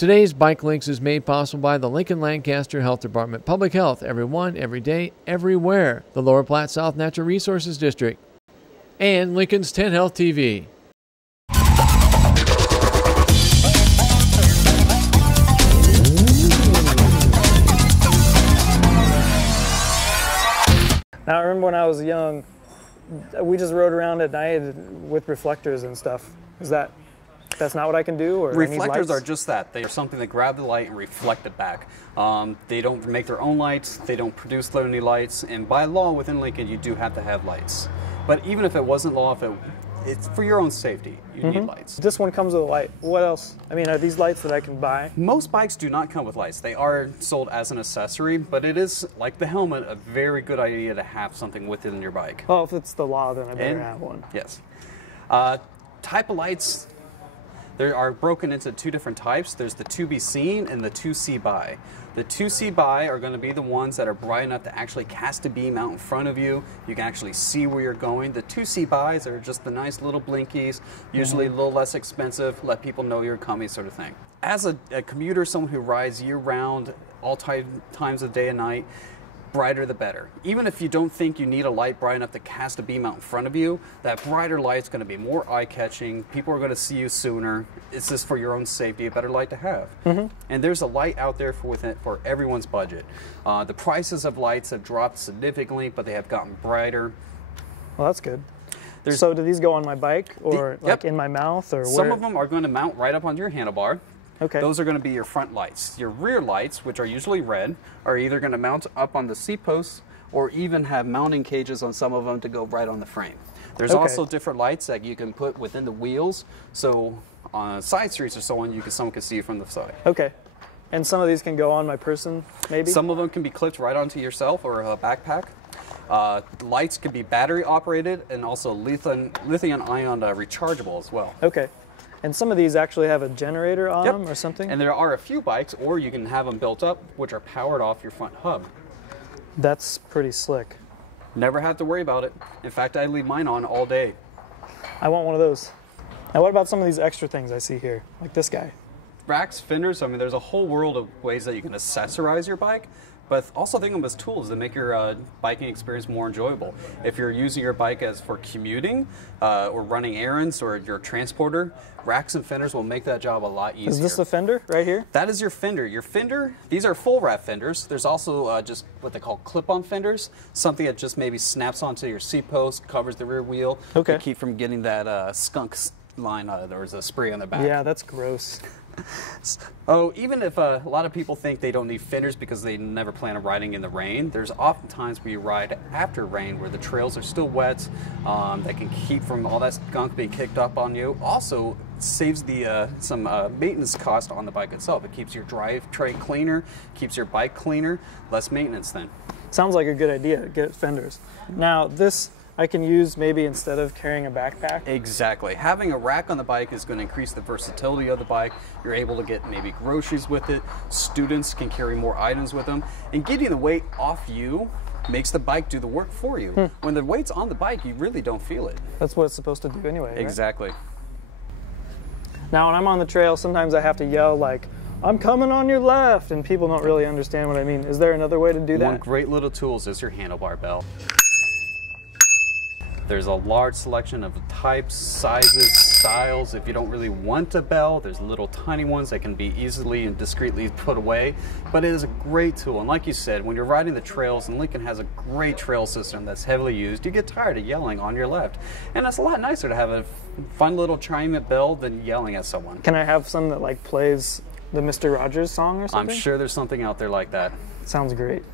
Today's Bike Links is made possible by the Lincoln Lancaster Health Department. Public health, everyone, every day, everywhere. The Lower Platte South Natural Resources District. And Lincoln's 10 Health TV. Now, I remember when I was young, we just rode around at night with reflectors and stuff. That's not what I can do? Or reflectors are just that. They are something that grab the light and reflect it back. They don't make their own lights. They don't produce any lights. And by law within Lincoln, you do have to have lights. But even if it wasn't law, it's for your own safety, you need lights. This one comes with a light. What else? I mean, are these lights that I can buy? Most bikes do not come with lights. They are sold as an accessory, but it is, like the helmet, a very good idea to have something within your bike. Well, if it's the law, then I better have one. Yes. Type of lights, they are broken into two different types. There's the to be seen and the to see by. The to see by are going to be the ones that are bright enough to actually cast a beam out in front of you. You can actually see where you're going. The to see bys are just the nice little blinkies, usually a little less expensive, let people know you're coming sort of thing. As a commuter, someone who rides year-round, all times of day and night, brighter the better. Even if you don't think you need a light bright enough to cast a beam out in front of you, that brighter light's going to be more eye-catching. People are going to see you sooner. It's just for your own safety, a better light to have. And there's a light out there for everyone's budget. The prices of lights have dropped significantly, but they have gotten brighter. Well, that's good. So do these go on my bike or like in my mouth? Or Some of them are going to mount right up onto your handlebar. Okay. Those are going to be your front lights. Your rear lights, which are usually red, are either going to mount up on the seat posts or even have mounting cages on some of them to go right on the frame. There's also different lights that you can put within the wheels, so on side streets or so on, someone can see you from the side. Okay. And some of these can go on my person, maybe? Some of them can be clipped right onto yourself or a backpack. Lights can be battery operated and also lithium-ion rechargeable as well. Okay. And some of these actually have a generator on them or something? And there are a few bikes, or you can have them built up, which are powered off your front hub. That's pretty slick. Never have to worry about it. In fact, I leave mine on all day. I want one of those. Now, what about some of these extra things I see here, like this guy? Racks, fenders, I mean, there's a whole world of ways that you can accessorize your bike, but also think of them as tools that make your biking experience more enjoyable. If you're using your bike as for commuting or running errands or your transporter, racks and fenders will make that job a lot easier. Is this the fender right here? That is your fender. Your fender, these are full wrap fenders. There's also just what they call clip-on fenders, something that just maybe snaps onto your seat post, covers the rear wheel to keep from getting that skunk line or the spray on the back. Yeah, that's gross. Even if a lot of people think they don't need fenders because they never plan on riding in the rain, there's often times where you ride after rain where the trails are still wet, that can keep from all that skunk being kicked up on you. Also saves some maintenance cost on the bike itself. It keeps your drive tray cleaner, keeps your bike cleaner, less maintenance then. Sounds like a good idea, get fenders. Now this I can use maybe instead of carrying a backpack? Exactly. Having a rack on the bike is going to increase the versatility of the bike. You're able to get maybe groceries with it. Students can carry more items with them. And getting the weight off you makes the bike do the work for you. When the weight's on the bike, you really don't feel it. That's what it's supposed to do anyway, right? Exactly. Now when I'm on the trail, sometimes I have to yell like, "I'm coming on your left," and people don't really understand what I mean. Is there another way to do that? One great little tool is your handlebar bell. There's a large selection of types, sizes, styles. If you don't really want a bell, there's little tiny ones that can be easily and discreetly put away. But it is a great tool. And like you said, when you're riding the trails, and Lincoln has a great trail system that's heavily used, you get tired of yelling on your left. And it's a lot nicer to have a fun little chime bell than yelling at someone. Can I have some that like plays the Mr. Rogers song or something? I'm sure there's something out there like that. Sounds great.